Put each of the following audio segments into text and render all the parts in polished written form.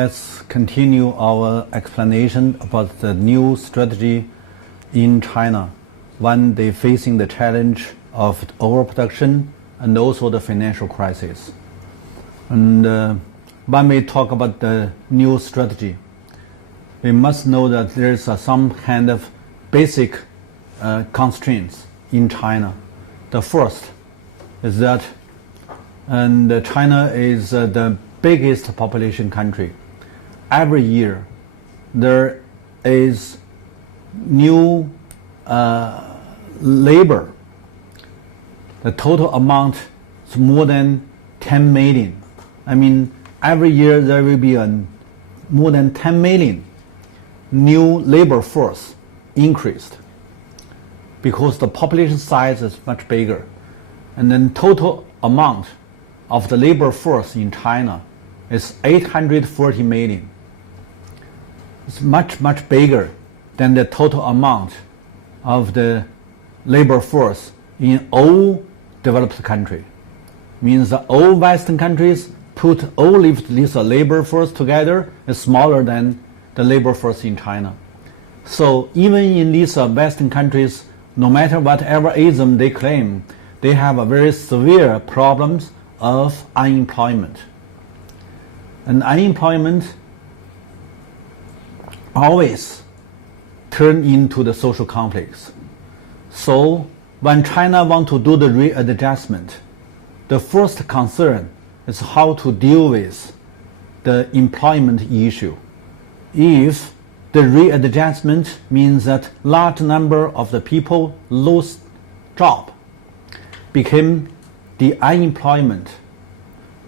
let's continue our explanation about the new strategy in China when they're facing the challenge of overproduction and also the financial crisis. And when we talk about the new strategy, we must know that there's some kind of basic constraints in China. The first is that China is the biggest population country. Every year there is new labor. The total amount is more than 10 million. I mean, every year there will be more than 10 million new labor force increased because the population size is much bigger. And then total amount of the labor force in China is 840 million. It's much, much bigger than the total amount of the labor force in all developed countries. Means that all Western countries put all this labor force together is smaller than the labor force in China. So even in these Western countries, no matter whatever ism they claim, they have a very severe problems of unemployment. And unemployment always turn into the social conflicts. So when China want to do the readjustment, the first concern is how to deal with the employment issue. If the readjustment means that large number of the people lose job, became the unemployment,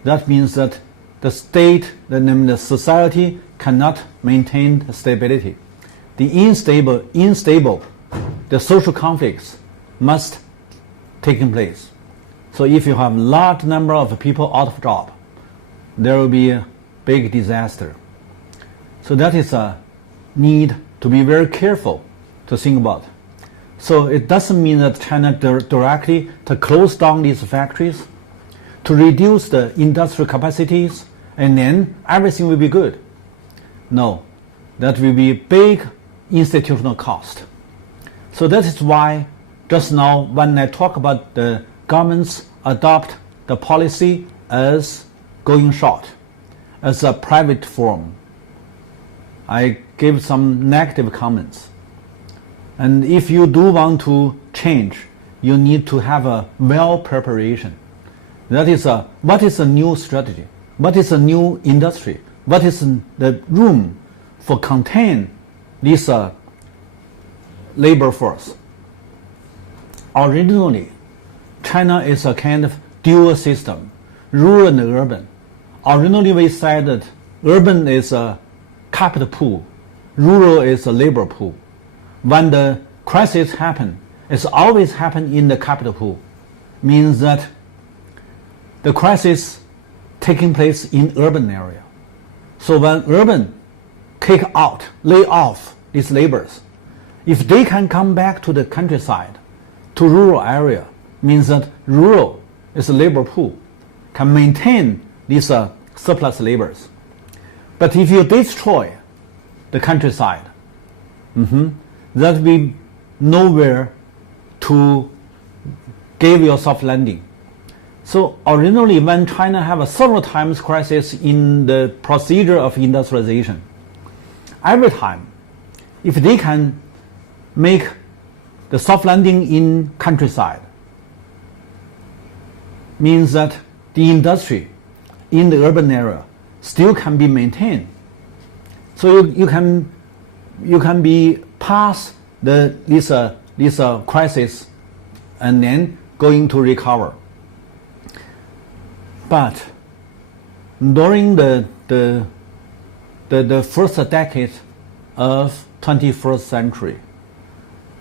that means that the state, the society cannot maintain stability. The unstable, the social conflicts must take place. So if you have large number of people out of job, there will be a big disaster. So that is a need to be very careful to think about. So it doesn't mean that China directly to close down these factories, to reduce the industrial capacities, and then everything will be good. No, that will be big institutional cost. So that is why just now when I talk about the governments adopt the policy as going short, as a private form, I gave some negative comments. And if you do want to change, you need to have a well preparation. That is what is a new strategy? What is a new industry? What is the room for contain this labor force? Originally, China is a kind of dual system, rural and urban. Originally we said that urban is a capital pool, rural is a labor pool. When the crisis happen, it's always happen in the capital pool. Means that the crisis taking place in urban area. So when urban kick out, lay off these laborers, if they can come back to the countryside, to rural area, means that rural is a labor pool, can maintain these surplus laborers. But if you destroy the countryside, that will be nowhere to give your soft landing. So originally when China have a several times crisis in the procedure of industrialization, every time if they can make the soft landing in countryside, means that the industry in the urban area still can be maintained. So you can be past this crisis and then going to recover. But during the first decade of 21st century,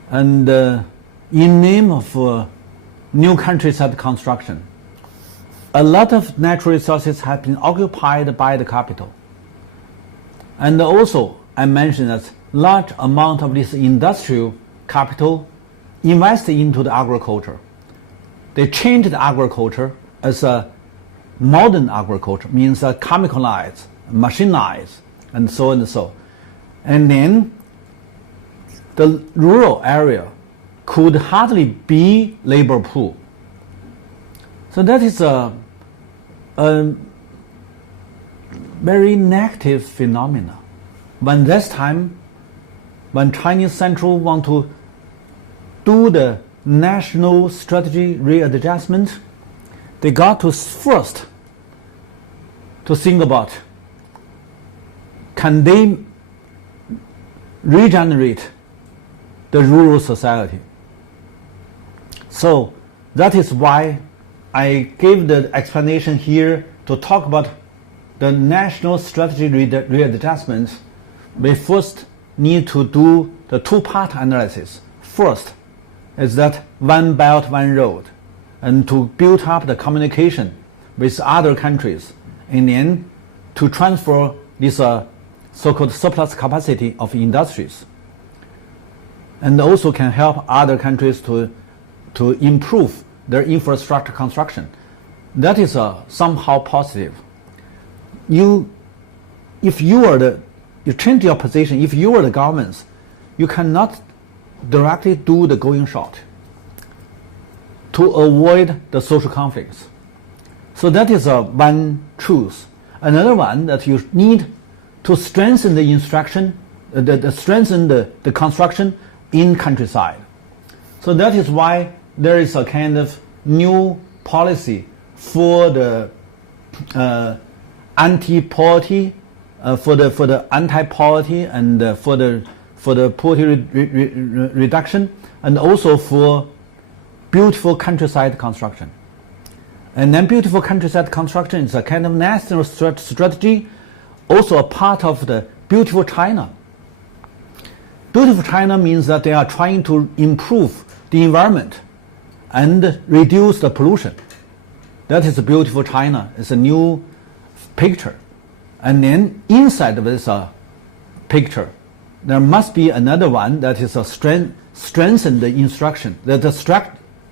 and in name of new countryside construction, a lot of natural resources have been occupied by the capital. And also, I mentioned that large amount of this industrial capital invested into the agriculture. They changed the agriculture as a modern agriculture, means chemicalized machinized, and so and so. And then the rural area could hardly be labor pool. So that is a very negative phenomena. When this time, when Chinese Central want to do the national strategy readjustment, they got to first to think about, can they regenerate the rural society? So that is why I gave the explanation here to talk about the national strategy readjustment. We first need to do the two-part analysis. First is that one belt, one road, and to build up the communication with other countries, and then to transfer this so-called surplus capacity of industries, and also can help other countries to improve their infrastructure construction. That is somehow positive. If you change your position, if you are the governments, you cannot directly do the going short to avoid the social conflicts. So that is one truth. Another one, that you need to strengthen the instruction, strengthen the construction in countryside. So that is why there is a kind of new policy for the anti-poverty, for the anti-poverty and for the poverty reduction, and also for beautiful countryside construction. And then beautiful countryside construction is a kind of national strategy, also a part of the beautiful China. Beautiful China means that they are trying to improve the environment and reduce the pollution. That is beautiful China. It's a new picture. And then inside of this picture, there must be another one that is a strengthen the instruction, the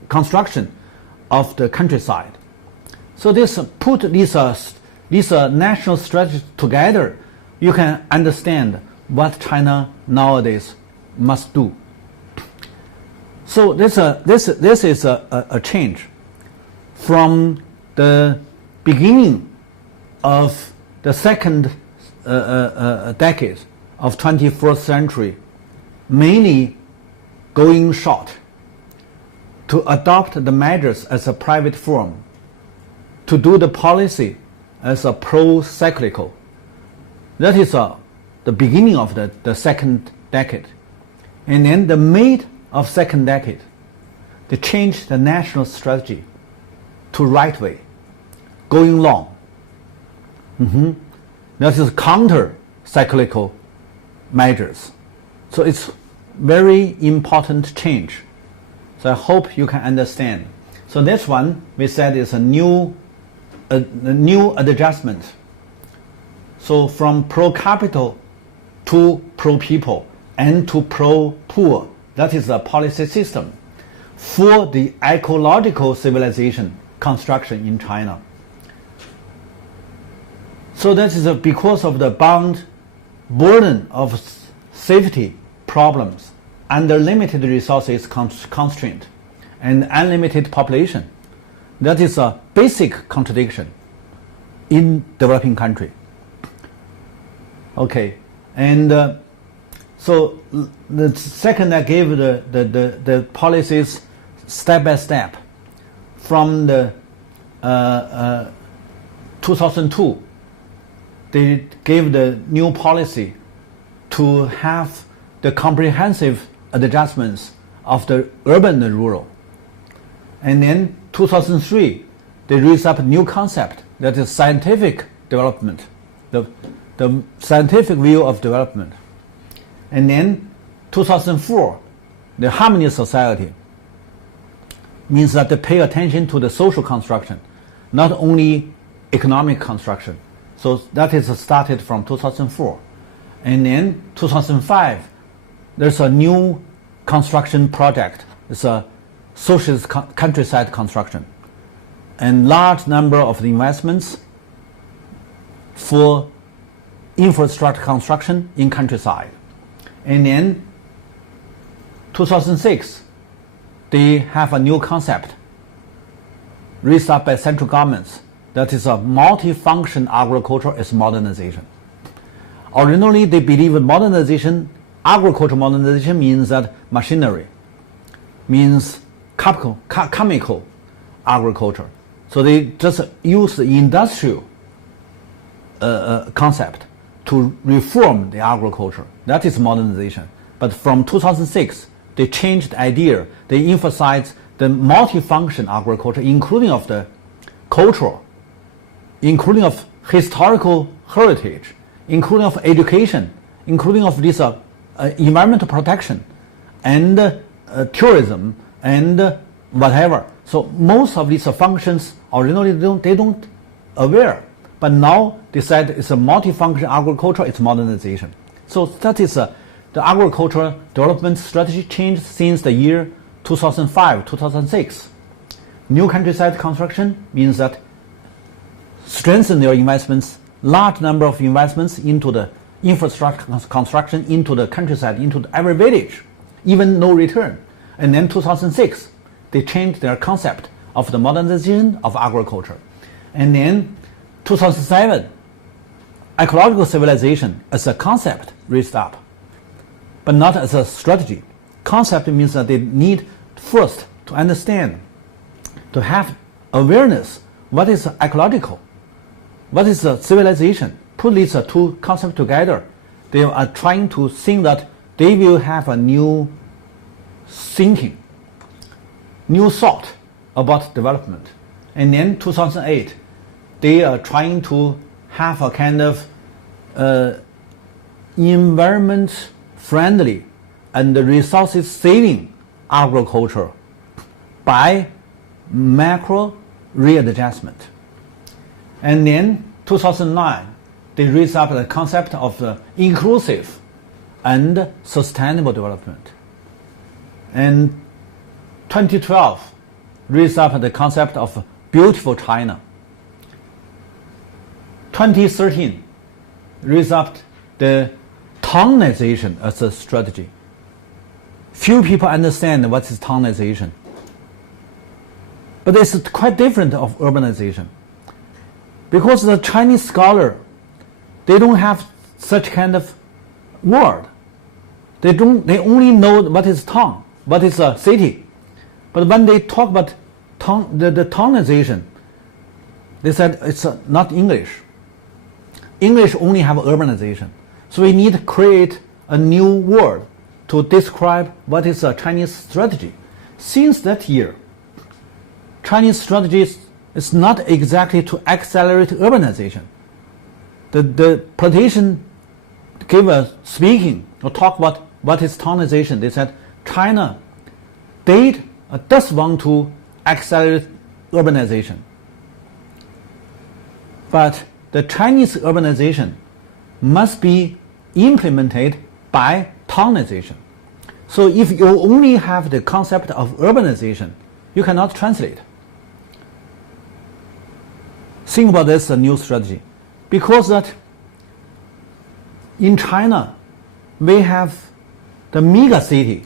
construction of the countryside. So this put these national strategies together, you can understand what China nowadays must do. So this is a change from the beginning of the second decade of 21st century, mainly going short, to adopt the measures as a private firm, to do the policy as a pro-cyclical. That is the beginning of the second decade. And then the mid of second decade, they changed the national strategy to right way, going long. That is counter-cyclical measures. So it's very important change. So I hope you can understand. So this one we said is a new adjustment. So from pro-capital to pro-people and to pro-poor. That is a policy system for the ecological civilization construction in China. So that is because of the burden of safety problems under limited resources constraint and unlimited population. That is a basic contradiction in developing country. Okay, and so the second I gave the policies step by step from the 2002. They gave the new policy to have the comprehensive adjustments of the urban and rural. And then 2003, they raised up a new concept, that is scientific development, the scientific view of development. And then 2004, the harmony society means that they pay attention to the social construction, not only economic construction. So that is started from 2004. And then 2005, there's a new construction project. It's a socialist countryside construction. And large number of the investments for infrastructure construction in countryside. And then 2006, they have a new concept raised up by central governments, that is a multi-function agriculture is modernization. Originally, they believe modernization, agriculture modernization means that machinery, means chemical agriculture. So they just use the industrial concept to reform the agriculture. That is modernization. But from 2006, they changed the idea. They emphasized the multifunction agriculture, including of the cultural, including of historical heritage, including of education, including of this environmental protection, and tourism, and whatever. So most of these functions originally they don't aware, but now they said it's a multifunction agriculture, it's modernization. So that is the agricultural development strategy changed since the year 2005, 2006. New countryside construction means that strengthen your investments, large number of investments into the infrastructure construction, into the countryside, into every village, even no return. And then 2006, they changed their concept of the modernization of agriculture. And then 2007, ecological civilization as a concept raised up, but not as a strategy. Concept means that they need first to understand, to have awareness, what is ecological, what is a civilization. Put these two concepts together. They are trying to think that they will have a new thinking, new thought about development. And then 2008, they are trying to have a kind of environment friendly and resources saving agriculture by macro readjustment. And then 2009, they raised up the concept of the inclusive and sustainable development. And 2012 raised up the concept of beautiful China. 2013 raised up the townization as a strategy. Few people understand what is townization, but it's quite different of urbanization, because the Chinese scholar, they don't have such kind of word. They only know what is town, what is a city. But when they talk about the townization, they said it's not English. English only have urbanization. So we need to create a new word to describe what is a Chinese strategy. Since that year, Chinese strategy is not exactly to accelerate urbanization. The politician gave a speaking or talk about what is townization. They said China does want to accelerate urbanization, but the Chinese urbanization must be implemented by townization. So if you only have the concept of urbanization, you cannot translate. Think about this, a new strategy. Because that in China, we have the mega city,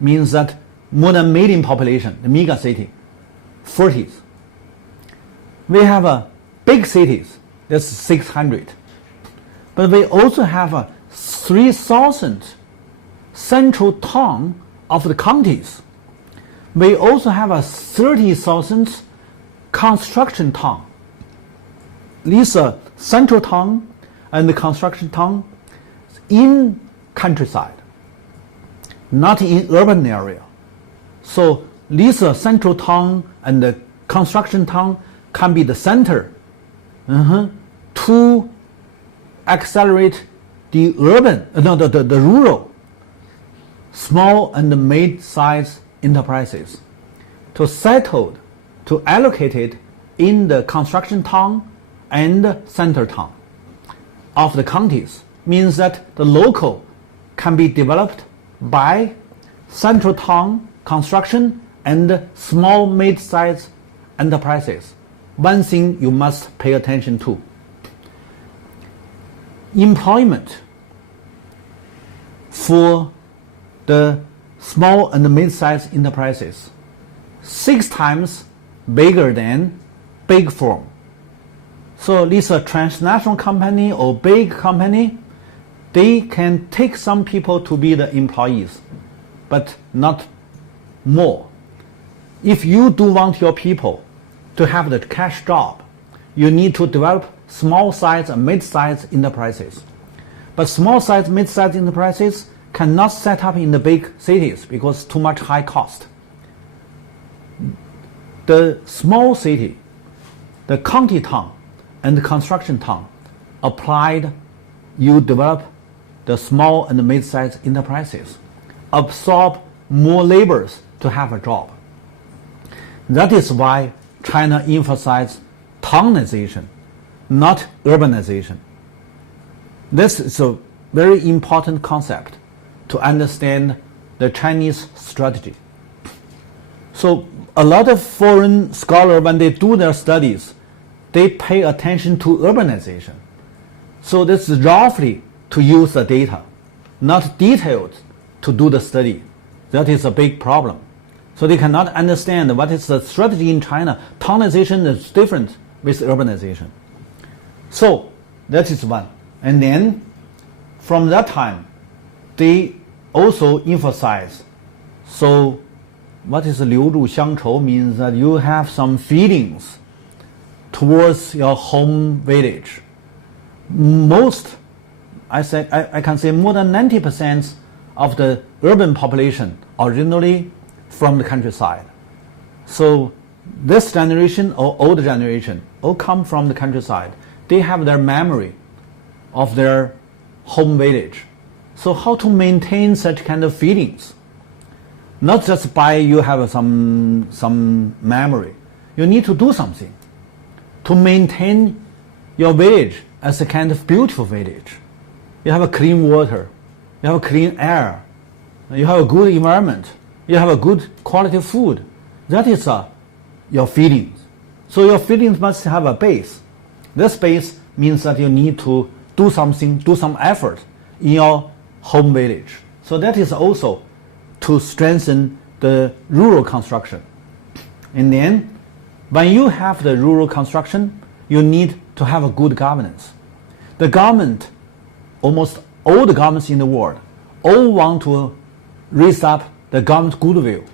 means that more than 1 million population, the mega city, 40s. We have a big cities, that's 600. But we also have 3,000 central town of the counties. We also have 30,000 construction town. These central town and the construction town in countryside, not in urban area. So these central town and the construction town can be the center to accelerate the urban, the rural, small and mid-sized enterprises, to settle, to allocate it in the construction town and center town of the counties. Means that the local can be developed by central town construction and small mid-sized enterprises. One thing you must pay attention to. employment for the small and mid-sized enterprises 6 times bigger than big firm. So this a transnational company or big company, they can take some people to be the employees, but not more. If you do want your people to have the cash job, you need to develop small-sized and mid-sized enterprises. But small-sized, mid-sized enterprises cannot set up in the big cities because too much high cost. The small city, the county town, and the construction town applied, you develop the small and mid-sized enterprises, absorb more laborers to have a job. That is why China emphasizes townization, not urbanization. This is a very important concept to understand the Chinese strategy. So a lot of foreign scholars, when they do their studies, they pay attention to urbanization. So this is roughly to use the data, not detailed to do the study. That is a big problem. So they cannot understand what is the strategy in China. Townization is different with urbanization. So that is one. And then from that time, they also emphasize, so what is 流入乡愁 means that you have some feelings towards your home village. I can say more than 90% of the urban population originally from the countryside. So this generation or older generation all come from the countryside. They have their memory of their home village. So how to maintain such kind of feelings? Not just by you have some memory. You need to do something to maintain your village as a kind of beautiful village. You have a clean water, you have a clean air, you have a good environment, you have a good quality of food. That is your feelings. So your feelings must have a base. This base means that you need to do something, do some effort in your home village. So that is also to strengthen the rural construction. And then when you have the rural construction, you need to have a good governance. The government, almost all the governments in the world, all want to raise up the government goodwill.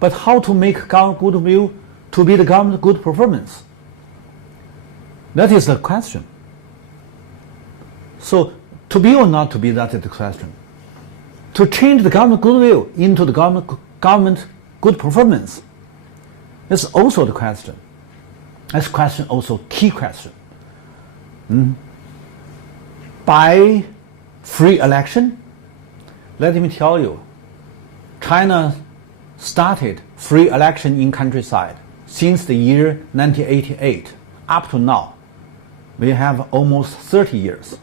But how to make government goodwill to be the government good performance? That is the question. So to be or not to be, that is the question. To change the government goodwill into the government good performance is also the question. This question also key question. By free election, let me tell you, China started free election in countryside since the year 1988 up to now. We have almost 30 years,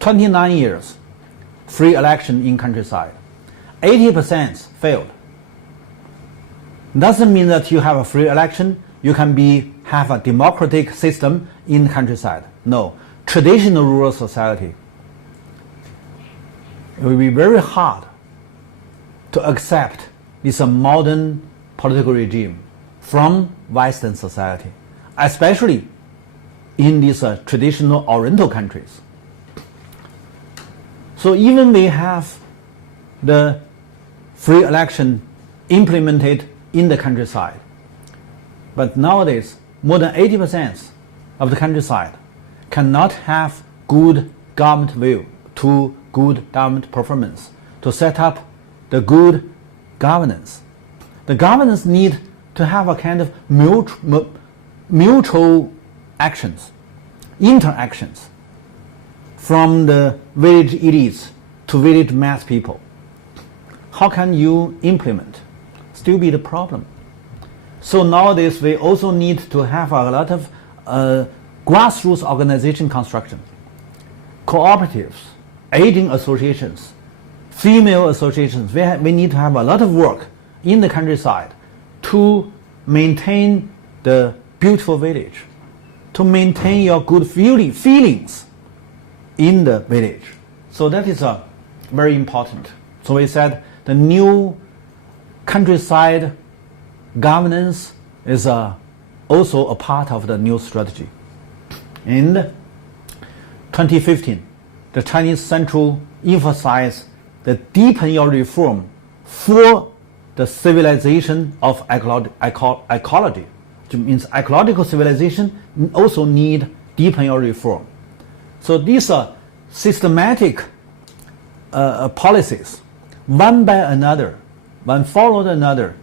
29 years free election in countryside. 80% failed. Doesn't mean that you have a free election, you can have a democratic system in countryside. No. Traditional rural society, it will be very hard to accept this modern political regime from Western society, especially in these traditional Oriental countries. So even we have the free election implemented in the countryside, but nowadays more than 80% of the countryside cannot have good government view to good government performance to set up the good governance. The governance need to have a kind of mutual actions, interactions from the village elites to village mass people. How can you implement? Still be the problem. So nowadays we also need to have a lot of grassroots organization construction, cooperatives, aging associations, female associations. We need to have a lot of work in the countryside to maintain the beautiful village, to maintain your good feelings in the village. So that is very important. So we said the new countryside governance is also a part of the new strategy. In 2015, the Chinese Central emphasized the deepen your reform for the civilization of ecology. Which means ecological civilization also need deepen your reform. So these are systematic policies, one by another, one followed another,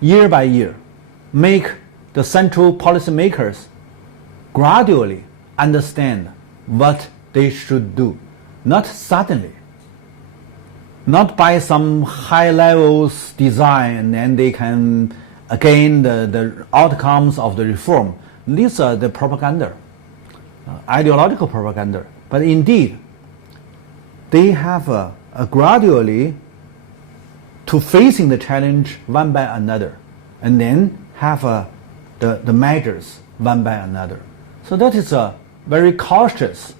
year by year, make the central policymakers gradually understand what they should do, not suddenly, not by some high levels design and they can gain the outcomes of the reform. These are the propaganda, ideological propaganda. But indeed, they have a gradually to facing the challenge one by another, and then have the measures one by another. So that is very cautious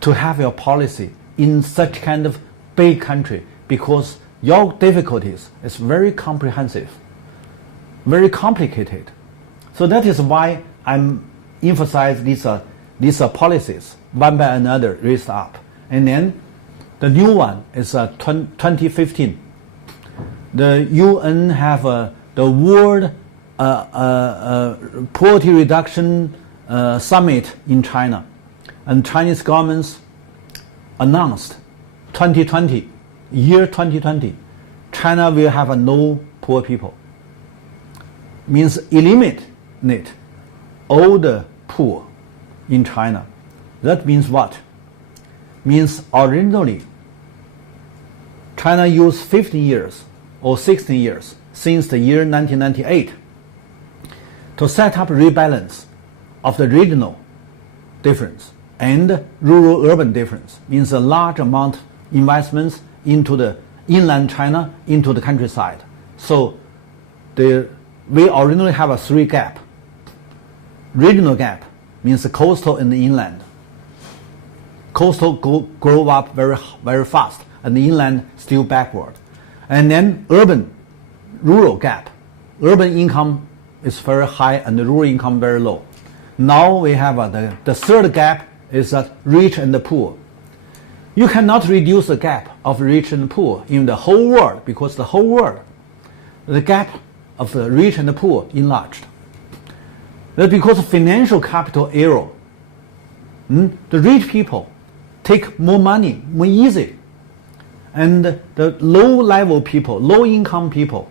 to have your policy in such kind of big country, because your difficulties is very comprehensive, very complicated. So that is why I'm emphasize these policies one by another raised up. And then the new one is 2015. The UN have the World Poverty Reduction Summit in China, and Chinese governments announced 2020, year 2020, China will have no poor people. Means eliminate all the poor in China. That means what? Means originally China used 15 years or 16 years since the year 1998 to set up rebalance of the regional difference and rural-urban difference. Means a large amount investments into the inland China, into the countryside. So we originally have a three gap. Regional gap means the coastal and the inland. Coastal grow up very fast, and the inland still backward. And then rural gap. Urban income is very high and the rural income very low. Now we have the third gap is that rich and the poor. You cannot reduce the gap of rich and poor in the whole world, because the whole world, the gap of the rich and the poor enlarged. That's because of financial capital error. The rich people take more money more easy, and the low-level people, low-income people,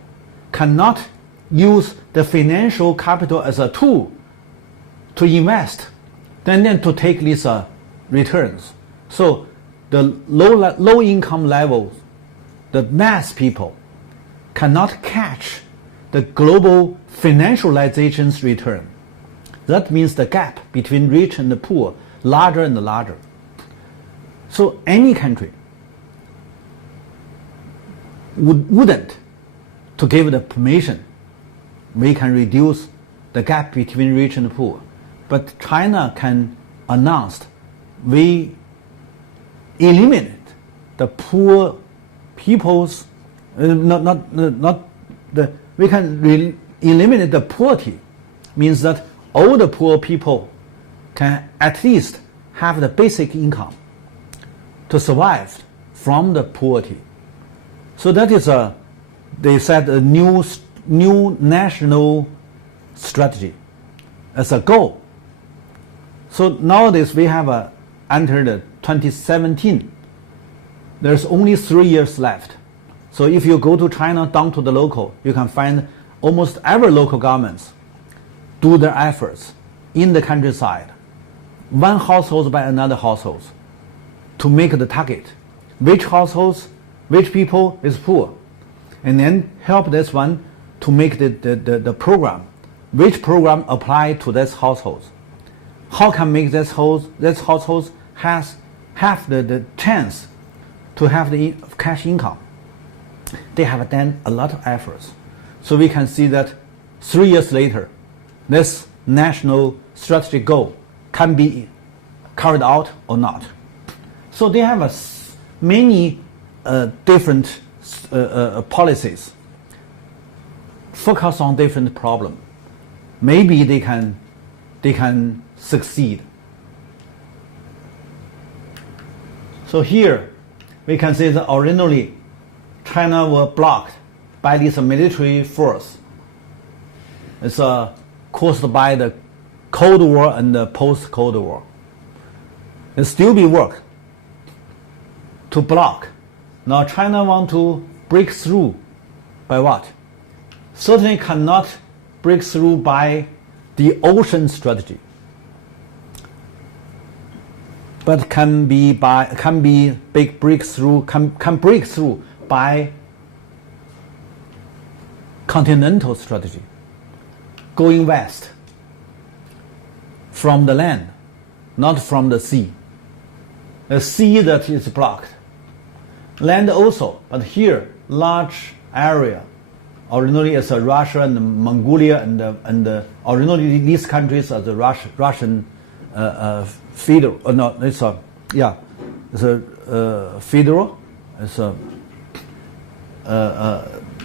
cannot use the financial capital as a tool to invest, then to take these returns. So the low-income levels, the mass people, cannot catch the global financialization's return. That means the gap between rich and the poor larger and larger. So any country wouldn't to give the permission we can reduce the gap between rich and poor. But China can announce we eliminate the poor people's we can eliminate the poverty. Means that all the poor people can at least have the basic income to survive from the poverty. So that is they said a new national strategy as a goal. So nowadays we have entered 2017. There's only 3 years left. So if you go to China down to the local, you can find almost every local governments do their efforts in the countryside, one household by another household, to make the target. Which households, which people is poor, and then help this one to make the program. Which program apply to this households? How can make this households have the chance to have the cash income? They have done a lot of efforts. So we can see that 3 years later, this national strategic goal can be carried out or not. So they have many different policies, focus on different problem. Maybe they can succeed. So here we can say that originally China was blocked by this military force. It's caused by the Cold War and the post-Cold War. It still be work to block. Now China want to break through by what? Certainly cannot break through by the ocean strategy, but can break through by continental strategy, going west from the land, not from the sea. The sea that is blocked. Land also, but here large area. Originally it's Russia and Mongolia and originally these countries are the Russian federal. No, it's a federal. It's a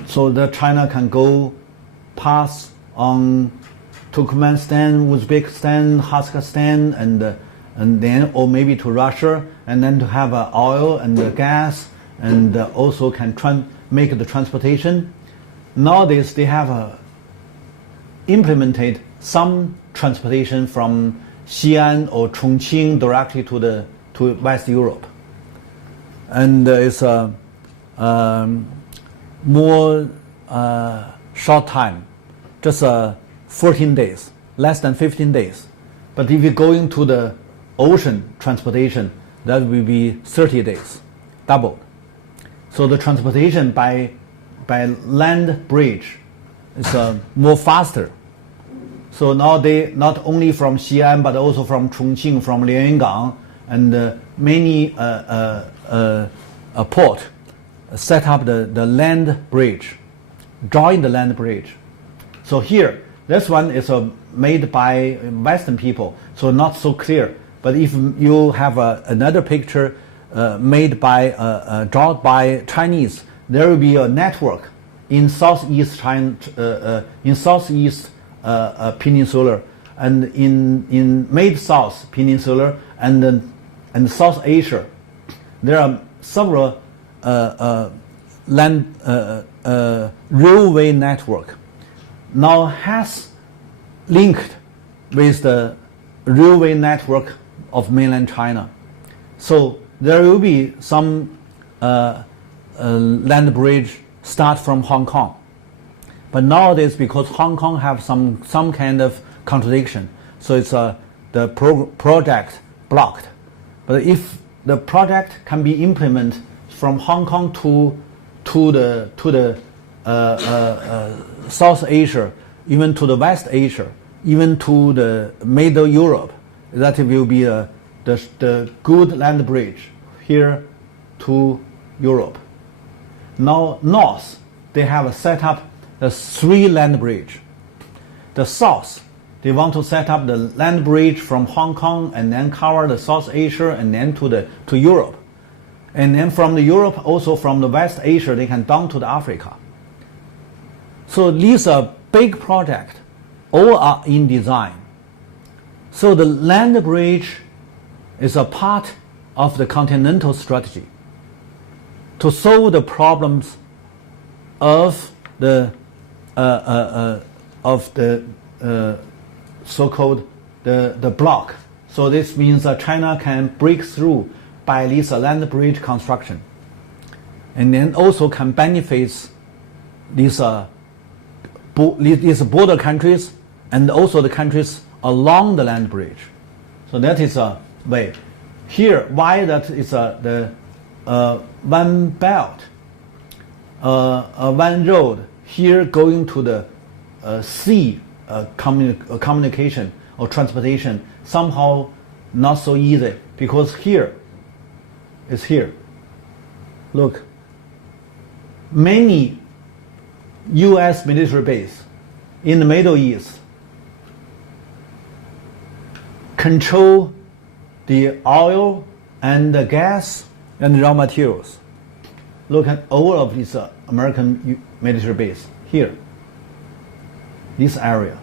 so that China can go pass on Turkmenistan, Uzbekistan, Kazakhstan, and then or maybe to Russia, and then to have oil and gas, and also can make the transportation. Nowadays they have implemented some transportation from Xi'an or Chongqing directly to West Europe, and it's a more short time, just 14 days, less than 15 days. But if you go into the ocean transportation, that will be 30 days, double. So the transportation by land bridge is more faster. So now they not only from Xi'an but also from Chongqing, from Lianyang, and many port set up the land bridge, join the land bridge. So here, this one is made by Western people, so not so clear. But if you have another picture made by drawn by Chinese, there will be a network in southeast China, in southeast peninsula, and in mid-south peninsula, and South Asia. There are several land railway network now has linked with the railway network of mainland China. So there will be some land bridge start from Hong Kong. But nowadays, because Hong Kong have some kind of contradiction, so it's the project blocked. But if the project can be implemented from Hong Kong to the South Asia, even to the West Asia, even to the Middle Europe, that will be the good land bridge here to Europe. Now north, they have set up the 3 land bridge. The south, they want to set up the land bridge from Hong Kong and then cover the South Asia and then to Europe. And then from the Europe, also from the West Asia, they can down to the Africa. So these are big projects, all are in design. So the land bridge is a part of the continental strategy to solve the problems of the so-called the block. So this means that China can break through by this land bridge construction, and then also can benefit these border countries and also the countries along the land bridge. So that is a way. Here, why that is the one belt, one road here going to the sea communication or transportation somehow not so easy, because here is here. Look, many U.S. military base in the Middle East control the oil and the gas and raw materials. Look at all of this American military base here, this area.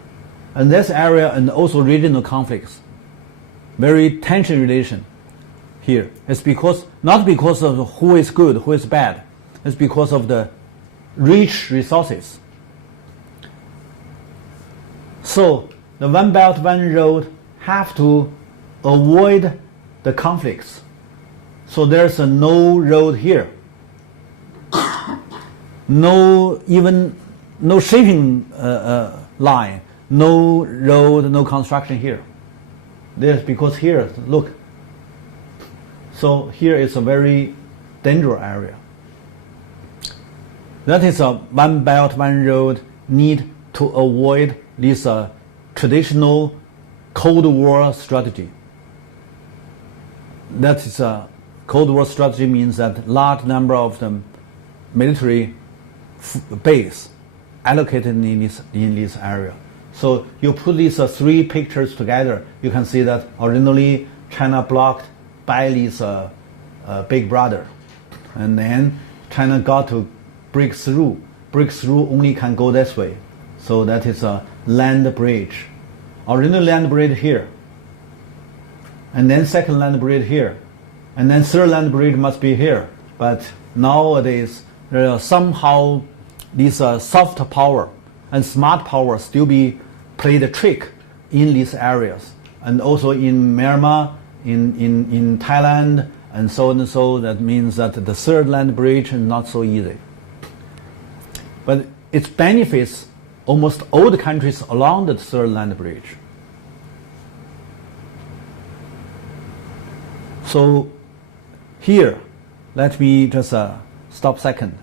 And this area and also regional conflicts, very tension relation here. It's because, not because of who is good, who is bad. It's because of the rich resources. So the One Belt, One Road have to avoid the conflicts. So there's no road here. No shipping line, no road, no construction here. There's because here, look. So here is a very dangerous area. That is a One Belt, One Road need to avoid this traditional Cold War strategy. That is a Cold War strategy means that large number of the military base allocated in this area. So you put these three pictures together, you can see that originally China blocked by this big brother, and then China got to break through. Break through only can go this way. So that is a land bridge. Original land bridge here, and then second land bridge here, and then third land bridge must be here. But nowadays, somehow these soft power and smart power still be played a trick in these areas, and also in Myanmar, in Thailand, and so on and so. That means that the third land bridge is not so easy. But it benefits almost all the countries along the third land bridge. So here, let me just stop a second,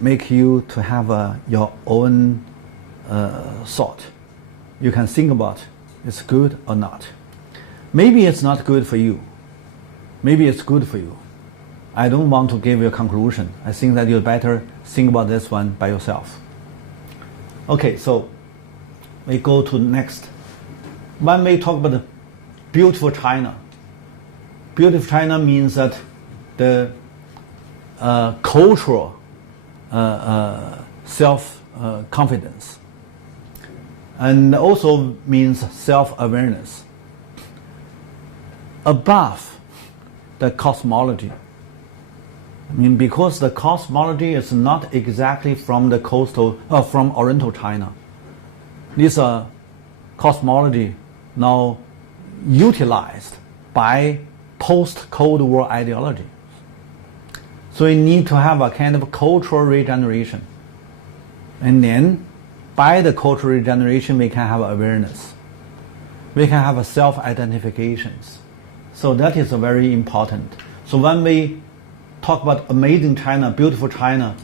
make you to have your own thought. You can think about it's good or not. Maybe it's not good for you. Maybe it's good for you. I don't want to give you a conclusion. I think that you better think about this one by yourself. Okay, so we go to next. When we talk about the beautiful China, beautiful China means that the cultural self-confidence, and also means self-awareness above the cosmology. I mean, because the cosmology is not exactly from the from Oriental China. This cosmology now utilized by post-Cold War ideology. So we need to have a kind of cultural regeneration. And then, by the cultural regeneration, we can have awareness. We can have self-identifications. So that is very important. So when we talk about amazing China, beautiful China,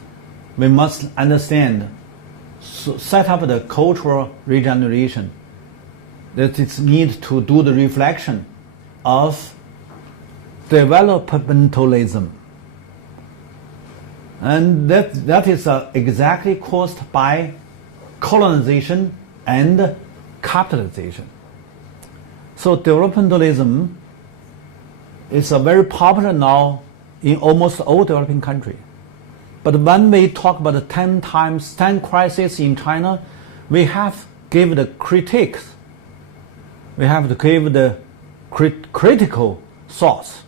we must understand, set up the cultural regeneration, that it's need to do the reflection of developmentalism. And that is exactly caused by colonization and capitalization. So developmentalism is very popular now in almost all developing countries. But when we talk about the 10 crises in China, we have give the critiques. We have to give the critical thoughts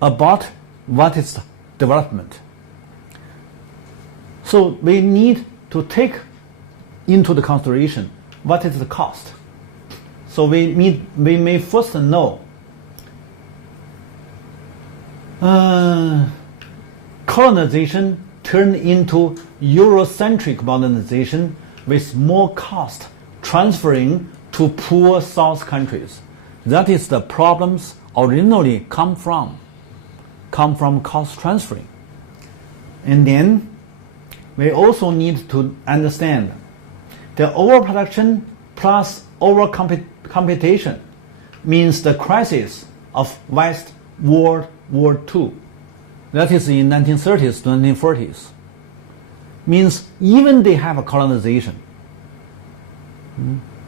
about what is development. So we need to take into the consideration what is the cost. So we may first know colonization turned into Eurocentric modernization with more cost transferring to poor South countries. That is the problems originally come from cost transferring. And then we also need to understand the overproduction plus overcompetition means the crisis of West World War II. That is in 1930s to 1940s. Means even they have a colonization,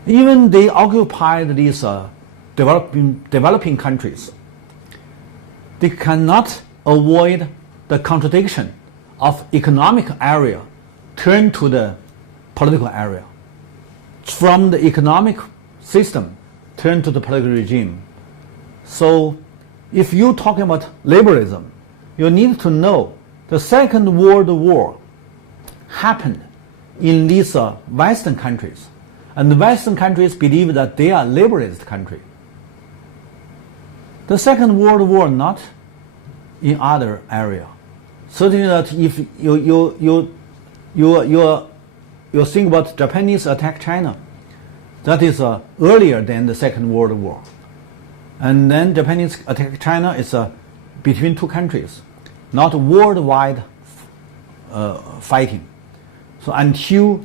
even they occupied these developing countries, they cannot avoid the contradiction of economic area turn to the political area. From the economic system turn to the political regime. So if you're talking about liberalism, you need to know the Second World War happened in these Western countries. And the Western countries believe that they are liberalist country. The Second World War not in other area. Certainly that if you think about Japanese attack China, that is earlier than the Second World War. And then Japanese attack China is between two countries, not worldwide fighting. So until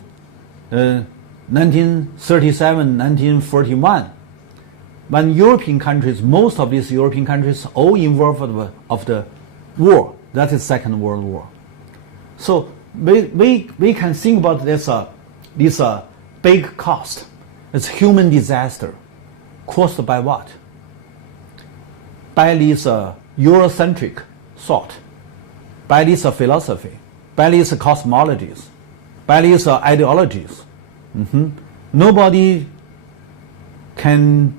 1937, 1941, when European countries, most of these European countries, all involved of the war, that is Second World War. So we can think about this big cost. It's human disaster caused by what? By this Eurocentric thought, by this philosophy, by these cosmologies, by these ideologies. Nobody can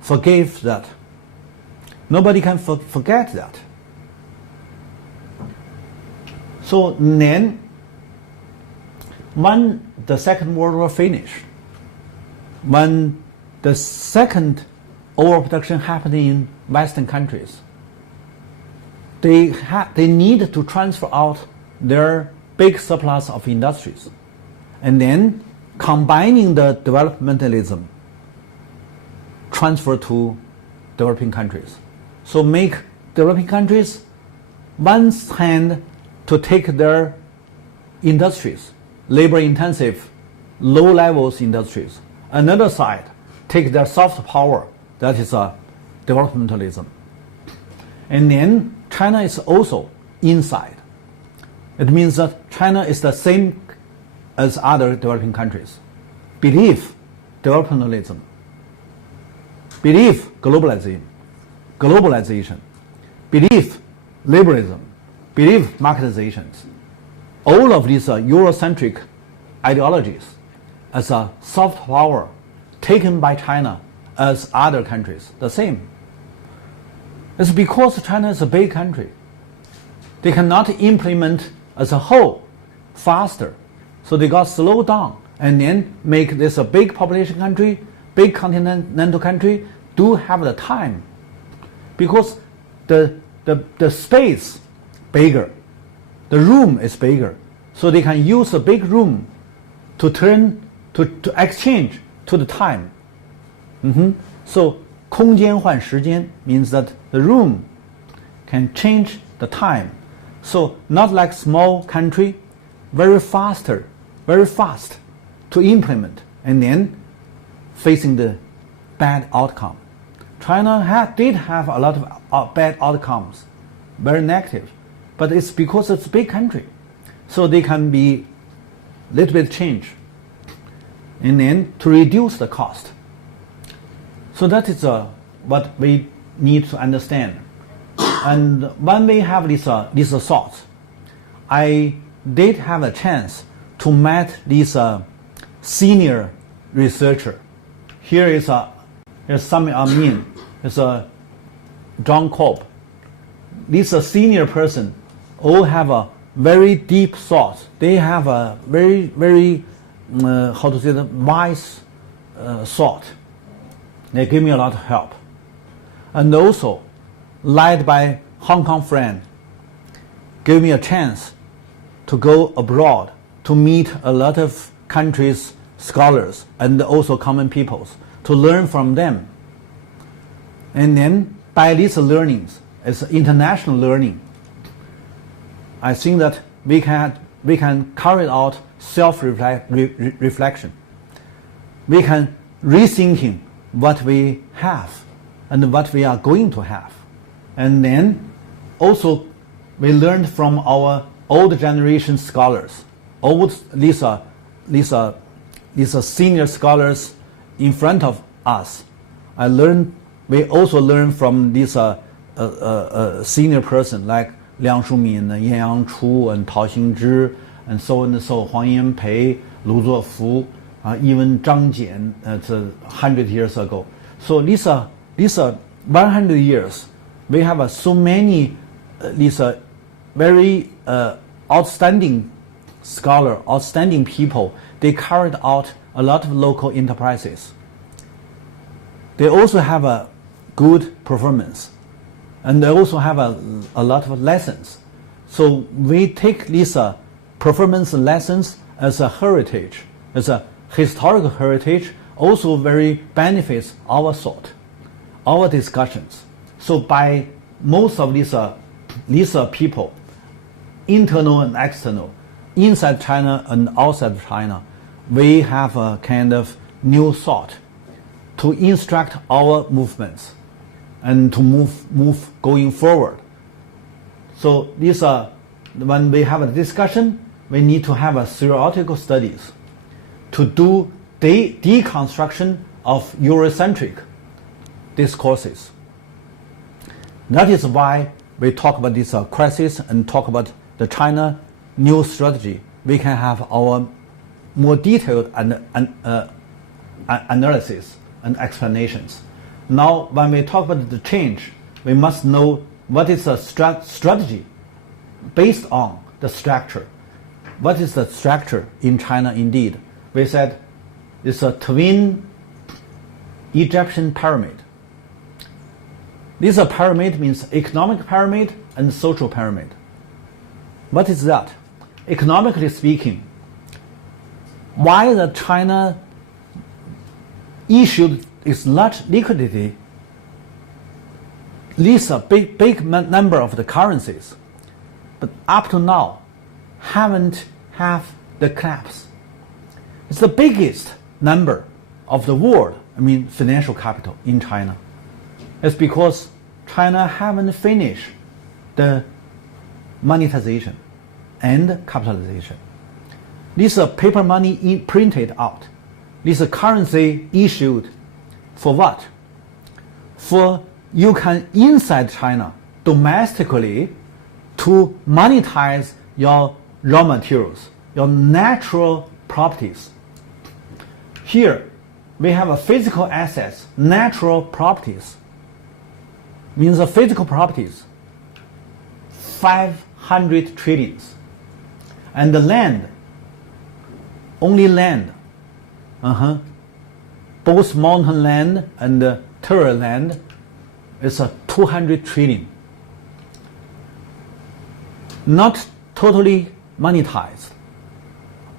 forgive that. Nobody can forget that. So then, when the Second World War finished, when the second overproduction happened in Western countries, they need to transfer out their big surplus of industries, and then combining the developmentalism transfer to developing countries. So make developing countries one hand to take their industries, labor-intensive, low-levels industries. Another side take their soft power, that is developmentalism. And then China is also inside. It means that China is the same as other developing countries. Believe developmentalism, believe globalization, believe liberalism, believe marketizations. All of these Eurocentric ideologies as a soft power taken by China as other countries, the same. It's because China is a big country. They cannot implement as a whole faster. So they got slowed down and then make this a big population country, big continental country, do have the time. Because the space bigger, the room is bigger. So they can use the big room to exchange to the time. So 空间换时间 means that the room can change the time. So not like small country, very fast to implement and then facing the bad outcome. China did have a lot of bad outcomes, very negative, but it's because it's a big country. So they can be a little bit change and then to reduce the cost. So that is what we need to understand. And when we have these thoughts, I did have a chance to meet this senior researcher. Here is Sami Amin, is John Cobb. This senior person all have a very deep thought. They have a very wise thought. They give me a lot of help. And also, led by Hong Kong friend, gave me a chance to go abroad to meet a lot of countries' scholars and also common peoples to learn from them. And then by these learnings, it's international learning, I think that we can carry out self-reflection. We can rethinking what we have and what we are going to have. And then also we learned from our old generation scholars, these senior scholars in front of us. I learned we also learn from this senior person like Liang Shumin, Yan Yangchu, and Tao Xingzhi, and so on and so, Huang Yanpei, Lu Zuofu, even Zhang Jian, 100 years ago. So these are 100 years. We have so many these very outstanding scholar, outstanding people. They carried out a lot of local enterprises. They also have a good performance, and they also have a lot of lessons. So we take these performance lessons as a heritage, as a historical heritage, also very benefits our thought, our discussions. So by most of these people, internal and external, inside China and outside China, we have a kind of new thought to instruct our movements and to move going forward. So these are, when we have a discussion, we need to have a theoretical studies to do deconstruction of Eurocentric discourses. That is why we talk about this crisis and talk about the China new strategy. We can have our more detailed analysis and explanations. Now, when we talk about the change, we must know what is the strategy based on the structure. What is the structure in China indeed? We said it's a twin Egyptian pyramid. This pyramid means economic pyramid and social pyramid. What is that? Economically speaking, why the China issued its large liquidity, leaves a big number of the currencies, but up to now haven't have the collapse. It's the biggest number of the world, financial capital in China. It's because China haven't finished the monetization and capitalization. This paper money printed out. This currency issued for what? For you can inside China domestically to monetize your raw materials, your natural properties. Here we have a physical assets, natural properties. Means the physical properties, 500 trillions. And the land, only land, both mountain land and terra land is 200 trillion. Not totally monetized.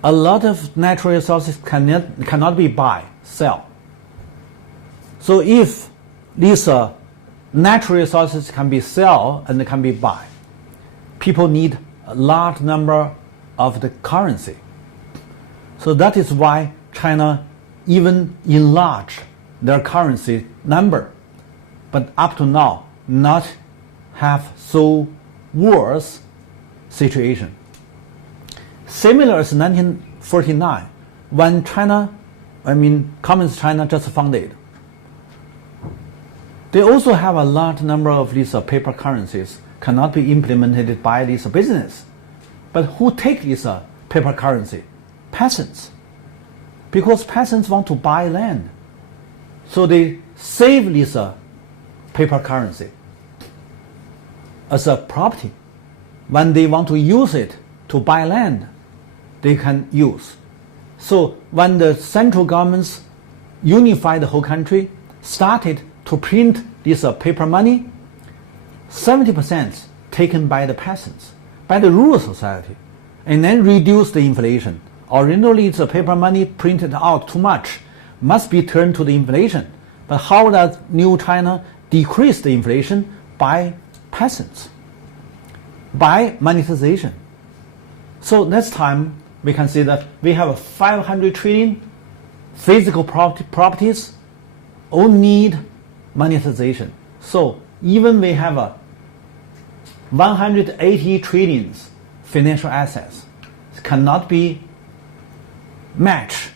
A lot of natural resources cannot be buy, sell. So if these natural resources can be sell and can be buy, people need a large number of the currency. So that is why China even enlarge their currency number, but up to now not have so worse situation. Similar as 1949, when Communist China just founded. They also have a large number of these paper currencies cannot be implemented by this business. But who take this paper currency? Peasants. Because peasants want to buy land. So they save this paper currency as a property. When they want to use it to buy land, they can use. So when the central governments unified the whole country, started to print this paper money, 70% taken by the peasants, by the rural society, and then reduce the inflation. Originally, the paper money printed out too much, must be turned to the inflation. But how does New China decrease the inflation? By peasants, by monetization. So next time, we can see that we have 500 trillion physical properties, all need monetization. So even we have 180 trillions financial assets, cannot be matched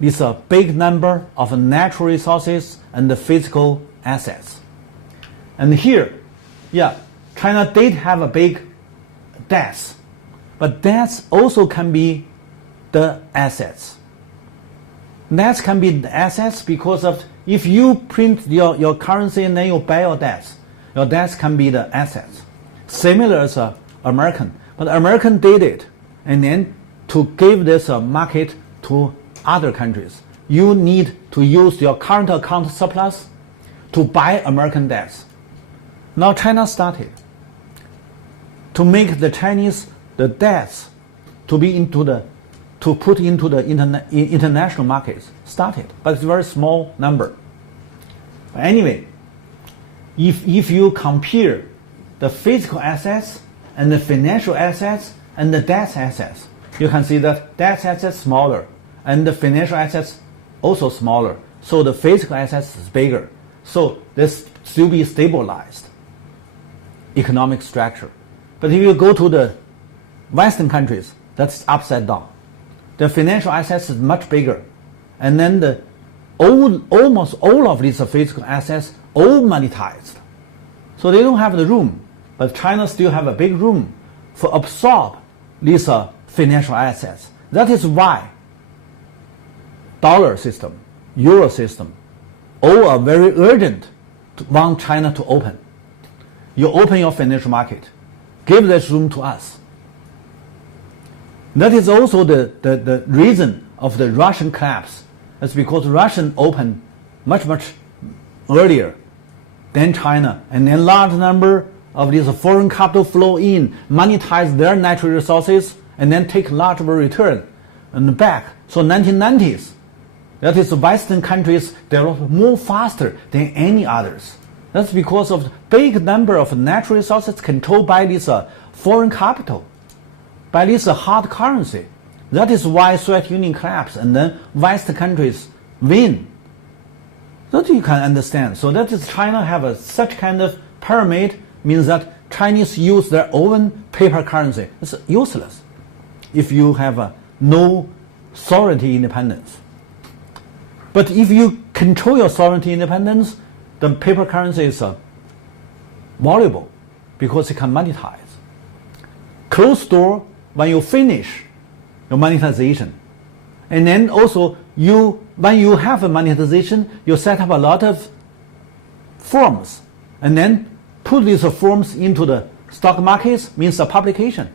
this big number of natural resources and the physical assets. And here, yeah, China did have a big debts, but debts also can be the assets. Debts can be the assets because of if you print your currency and then you buy your debts can be the assets. Similar as American, but American did it, and then to give this market to other countries, you need to use your current account surplus to buy American debts. Now China started to make the Chinese the debts to put into the international markets started, but it's a very small number. But anyway, if you compare the physical assets and the financial assets and the debt assets, you can see that debt assets smaller and the financial assets also smaller. So the physical assets is bigger. So this still be stabilized economic structure. But if you go to the Western countries, that's upside down. The financial assets is much bigger, and then almost all of these physical assets all monetized. So they don't have the room, but China still have a big room for absorb these financial assets. That is why dollar system, euro system, all are very urgent to want China to open. You open your financial market, give this room to us. That is also the reason of the Russian collapse. That's because Russian opened much earlier than China, and then large number of these foreign capital flow in, monetize their natural resources, and then take large return and back. So 1990s, that is Western countries develop more faster than any others. That's because of big number of natural resources controlled by this foreign capital, by this hard currency. That is why Soviet Union collapsed and then Western countries win. That you can understand. So that is China have such kind of pyramid, means that Chinese use their own paper currency. It's useless if you have no sovereignty independence. But if you control your sovereignty independence, the paper currency is valuable because it can monetize. Closed door when you finish your monetization. And then also when you have a monetization, you set up a lot of forms and then put these forms into the stock markets, means a publication.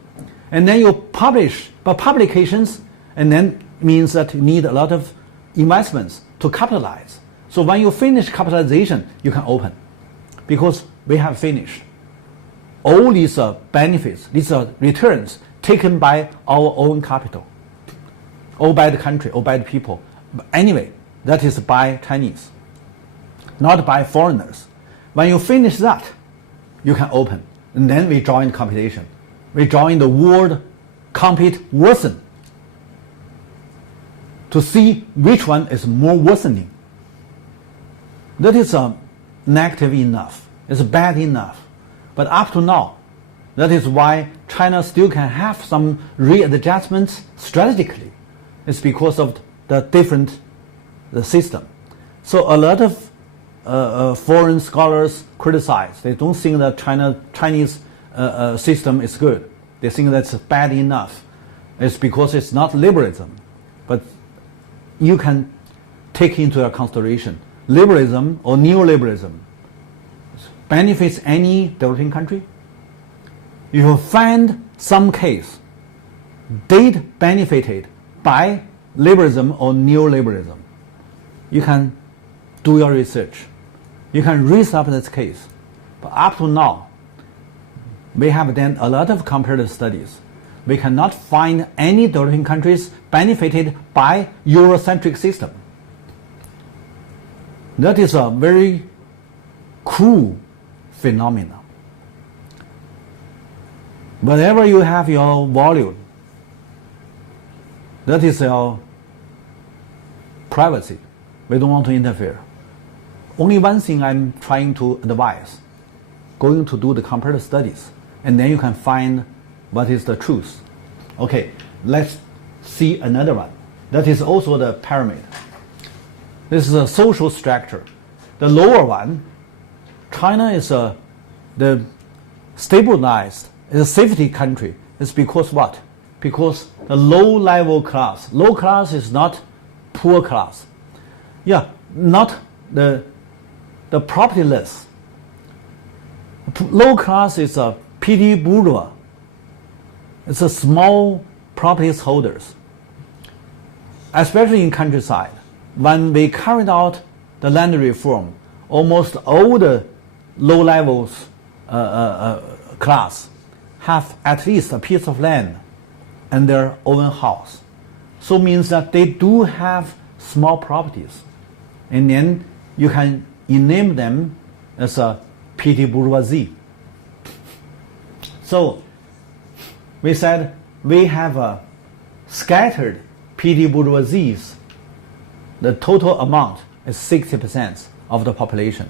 And then you publish, but publications and then means that you need a lot of investments to capitalize. So when you finish capitalization, you can open, because we have finished all these benefits, these are returns taken by our own capital, or by the country, or by the people. But anyway, that is by Chinese, not by foreigners. When you finish that, you can open, and then we join competition. We join the world compete worsen to see which one is more worsening. That is negative enough. It's bad enough. But up to now, that is why China still can have some readjustments strategically. It's because of the different system. So a lot of foreign scholars criticize. They don't think that Chinese system is good. They think that's bad enough. It's because it's not liberalism. But you can take into your consideration liberalism or neoliberalism benefits any developing country. You will find some case did benefited by liberalism or neoliberalism. You can do your research. You can raise up this case. But up to now, we have done a lot of comparative studies. We cannot find any developing countries benefited by Eurocentric system. That is a very cruel phenomenon. Whenever you have your volume, that is your privacy. We don't want to interfere. Only one thing I'm trying to advise, going to do the comparative studies, and then you can find what is the truth. Okay, let's see another one. That is also the pyramid. This is a social structure. The lower one China is the stabilized, is a safety country. It's because what? Because the low-level class. Low class is not poor class. Yeah, not the propertyless. Low class is a petty bourgeois. It's a small property holders, especially in countryside. When we carried out the land reform, almost all the low levels class have at least a piece of land and their own house. So means that they do have small properties. And then you can name them as a petty bourgeoisie. So we said we have a scattered petty bourgeoisies. The total amount is 60% of the population.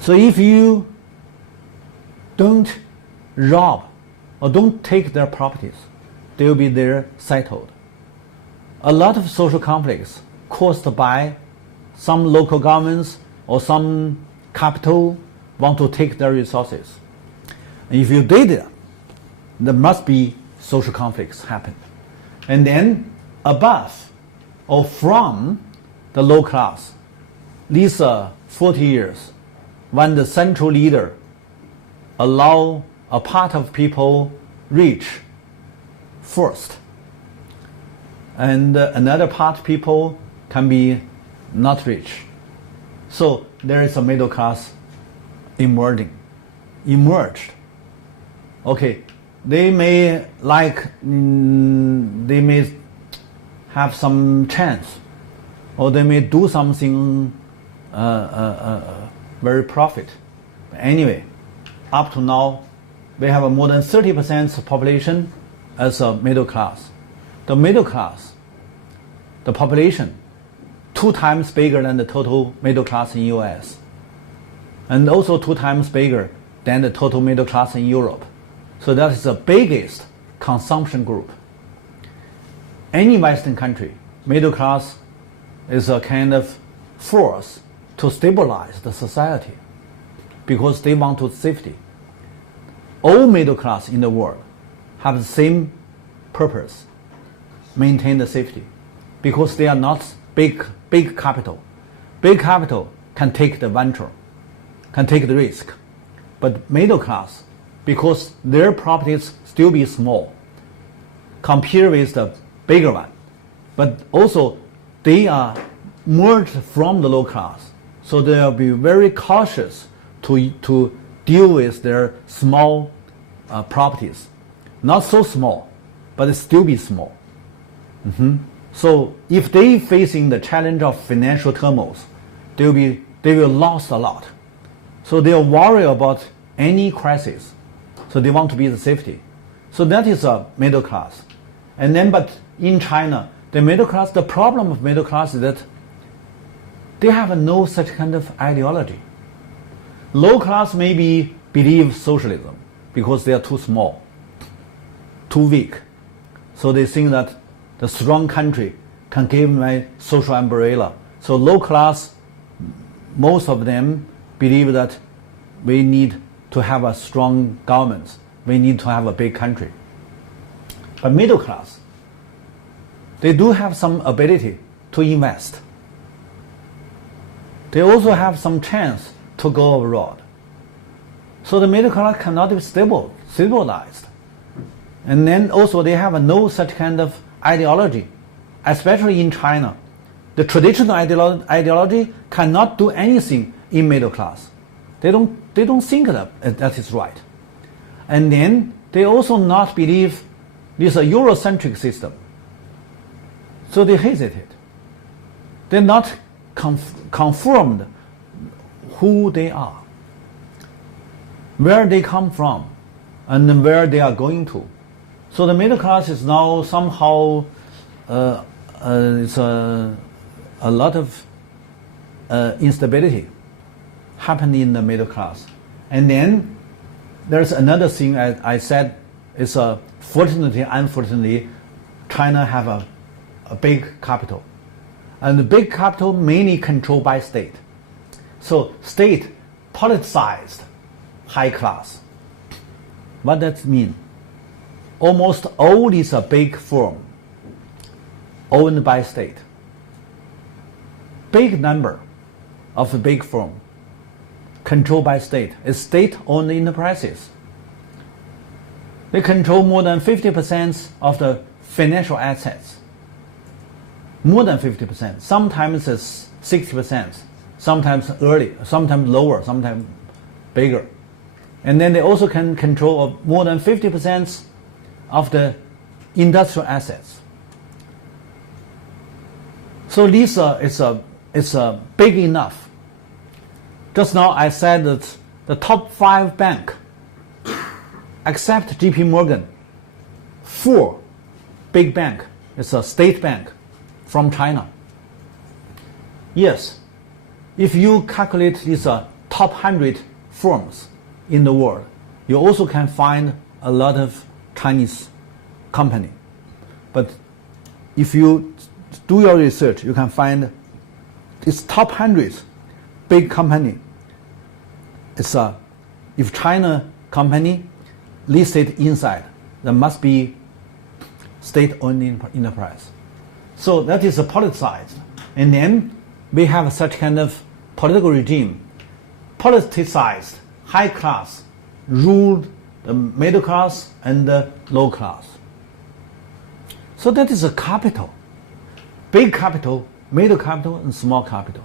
So if you don't rob or don't take their properties, they will be there settled. A lot of social conflicts caused by some local governments or some capital want to take their resources. And if you did it, there must be social conflicts happen. And then above or from the low class, these 40 years, when the central leader allow a part of people reach first, and another part people can be not rich. So there is a middle class emerged. Okay, they may they may have some chance, or they may do something very profit. But anyway, up to now, we have more than 30% population as a middle class. The middle class, the population, 2 times bigger than the total middle class in US, and also 2 times bigger than the total middle class in Europe. So that is the biggest consumption group. Any Western country, middle class is a kind of force to stabilize the society because they want to safety. All middle class in the world have the same purpose, maintain the safety, because they are not big capital. Big capital can take the venture, can take the risk. But middle class, because their properties still be small, compare with the bigger one. But also they are merged from the low class. So they will be very cautious to deal with their small properties. Not so small, but it still be small. So if they facing the challenge of financial turmoil, they will lose a lot. So they are worried about any crisis. So they want to be the safety. So that is a middle class. And then, but in China, the middle class, the problem of middle class is that they have no such kind of ideology. Low class maybe believe socialism because they are too small, too weak. So they think that the strong country can give my social umbrella. So low class, most of them believe that we need to have a strong government. We need to have a big country. But middle class, they do have some ability to invest. They also have some chance to go abroad. So the middle class cannot be stabilized. And then also they have no such kind of ideology, especially in China. The traditional ideology cannot do anything in middle class. They don't think that is right. And then they also not believe this is a Eurocentric system. So they hesitate. They're not confirmed who they are, where they come from, and where they are going to. So the middle class is now somehow it's a lot of instability happening in the middle class. And then there's another thing I said is fortunately, unfortunately, China have a big capital. and the big capital mainly controlled by state. So state politicized high class. What does that mean? Almost all these big firms owned by state. Big number of the big firm controlled by state is state-owned enterprises. They control more than 50% of the financial assets. More than 50%. Sometimes it's 60%. Sometimes early, sometimes lower, sometimes bigger. And then they also can control more than 50% of the industrial assets. So this is big enough. Just now I said that the top 5 banks, except JP Morgan, 4 big bank is a state bank from China. Yes, if you calculate these top 100 firms in the world, you also can find a lot of Chinese company. But if you do your research, you can find this top 100 big company. It's if China company listed inside, there must be state-owned enterprise. So that is politicized. And then we have such kind of political regime, politicized high class, ruled the middle class and the low class. So that is a capital. Big capital, middle capital, and small capital.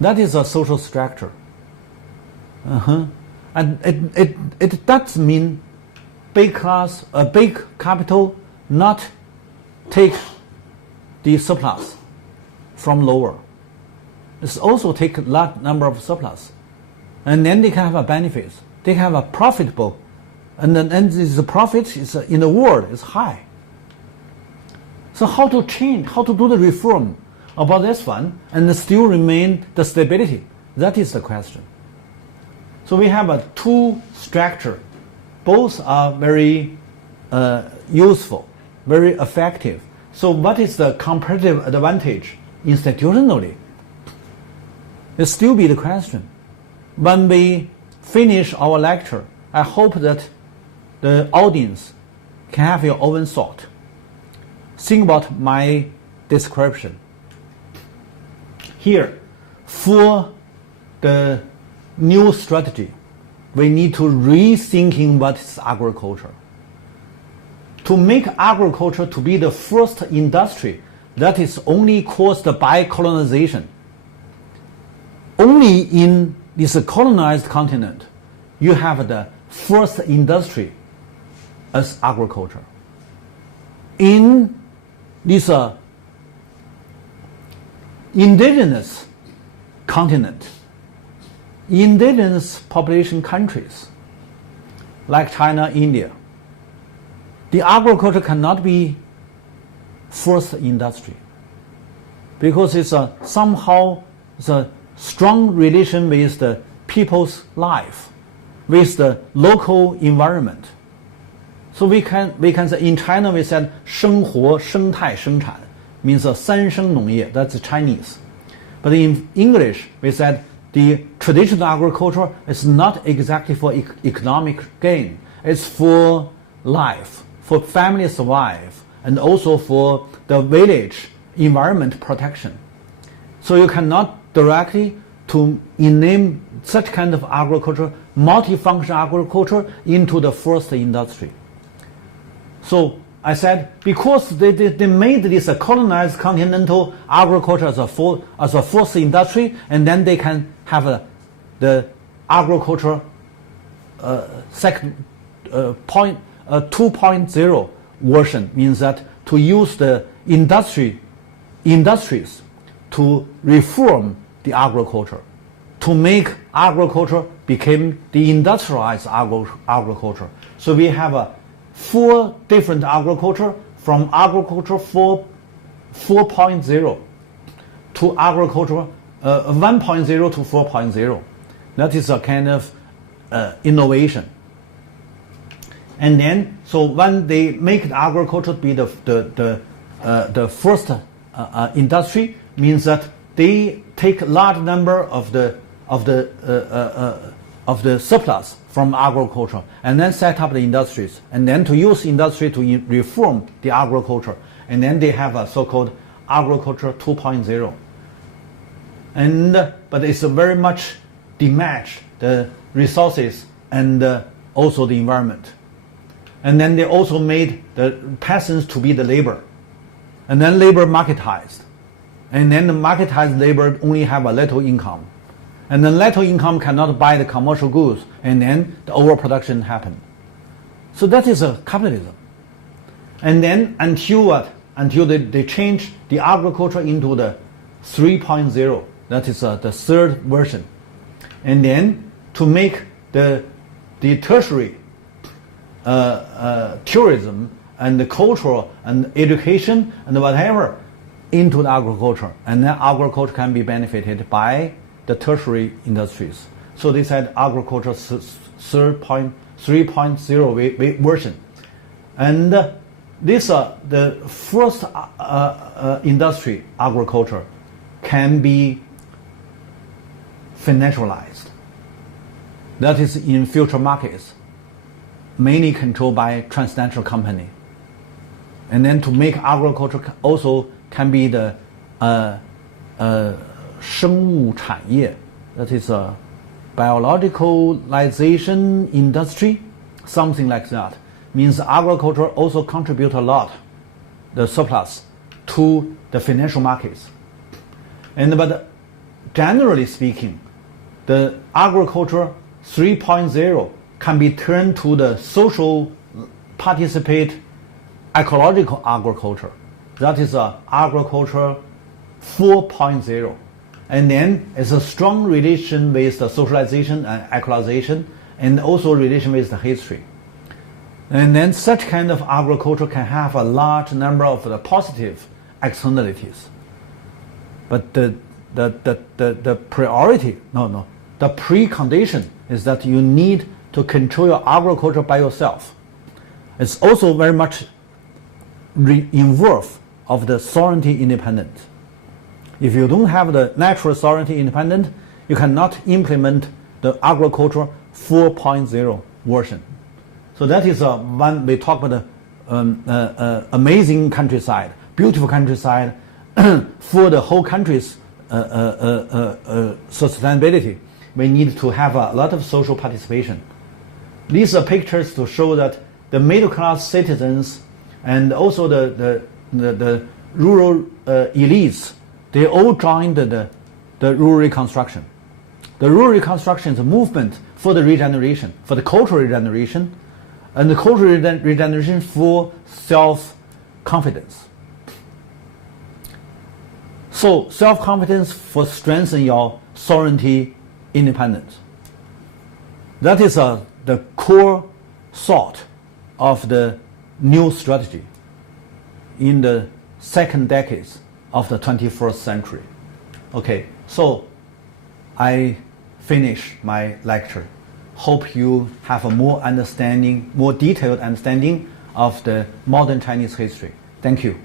That is a social structure. And it does mean big class, big capital not take the surplus from lower. It's also take a large number of surplus. And then they can have a benefits. They can have a profitable, and the profit is in the world is high. So how to change, how to do the reform about this one and still remain the stability? That is the question. So we have a 2 structure. Both are very useful, very effective. So what is the comparative advantage institutionally? It still be the question. When we finish our lecture, I hope that the audience can have your own thought. Think about my description. Here, for the new strategy, we need to rethinking what is agriculture. To make agriculture to be the first industry that is only caused by colonization. Only in this colonized continent, you have the first industry as agriculture. In this indigenous continent, indigenous population countries like China, India, the agriculture cannot be first industry because it's somehow it's a strong relation with the people's life, with the local environment. So we can say in China we said 生活生态生产 means 三生农业, that's Chinese. But in English we said the traditional agriculture is not exactly for economic gain. It's for life, for family survive, and also for the village environment protection. So you cannot directly to name such kind of agriculture, multifunction agriculture, into the first industry. So I said because they made this colonized continental agriculture as a first industry, and then they can have the agriculture 2.0 version, means that to use the industries to reform the agriculture, to make agriculture become the industrialized agriculture. So we have 4 different agriculture, from agriculture 4.0 to agriculture 1.0 to 4.0. That is a kind of innovation. And then, so when they make the agriculture be the first industry means that they take a large number of the surplus from agriculture and then set up the industries, and then to use industry to reform the agriculture, and then they have a so-called agriculture 2.0. But it's very much damaged the resources and also the environment. And then they also made the peasants to be the labor, and then labor marketized, and then the marketized labor only have a little income, and then little income cannot buy the commercial goods, and then the overproduction happened. So that is a capitalism. And then until what? Until they change the agriculture into the 3.0, that is the third version. And then to make the tertiary tourism and the cultural and education and whatever into the agriculture, and then agriculture can be benefited by the tertiary industries. So they said agriculture 3.0 version. And this the first industry, agriculture, can be financialized. That is in future markets, mainly controlled by transnational company. And then to make agriculture also can be the 生物产业, that is a biologicalization industry, something like that. Means agriculture also contribute a lot, the surplus, to the financial markets. But generally speaking, the agriculture 3.0 can be turned to the social participate ecological agriculture. That is agriculture 4.0. And then it's a strong relation with the socialization and ecologization, and also relation with the history. And then such kind of agriculture can have a large number of the positive externalities. But the priority, the precondition is that you need to control your agriculture by yourself. It's also very much involved of the sovereignty independence. If you don't have the natural sovereignty independent, you cannot implement the agriculture 4.0 version. So that is one we talk about the amazing countryside, beautiful countryside for the whole country's sustainability. We need to have a lot of social participation. These are pictures to show that the middle class citizens and also the rural elites, they all joined the rural reconstruction. The rural reconstruction is a movement for the regeneration, for the cultural regeneration, and the cultural regeneration for self-confidence. So self-confidence for strengthen your sovereignty independence. That is the core thought of the new strategy in the second decades of the 21st century. Okay, so I finish my lecture. Hope you have a more understanding, more detailed understanding of the modern Chinese history. Thank you.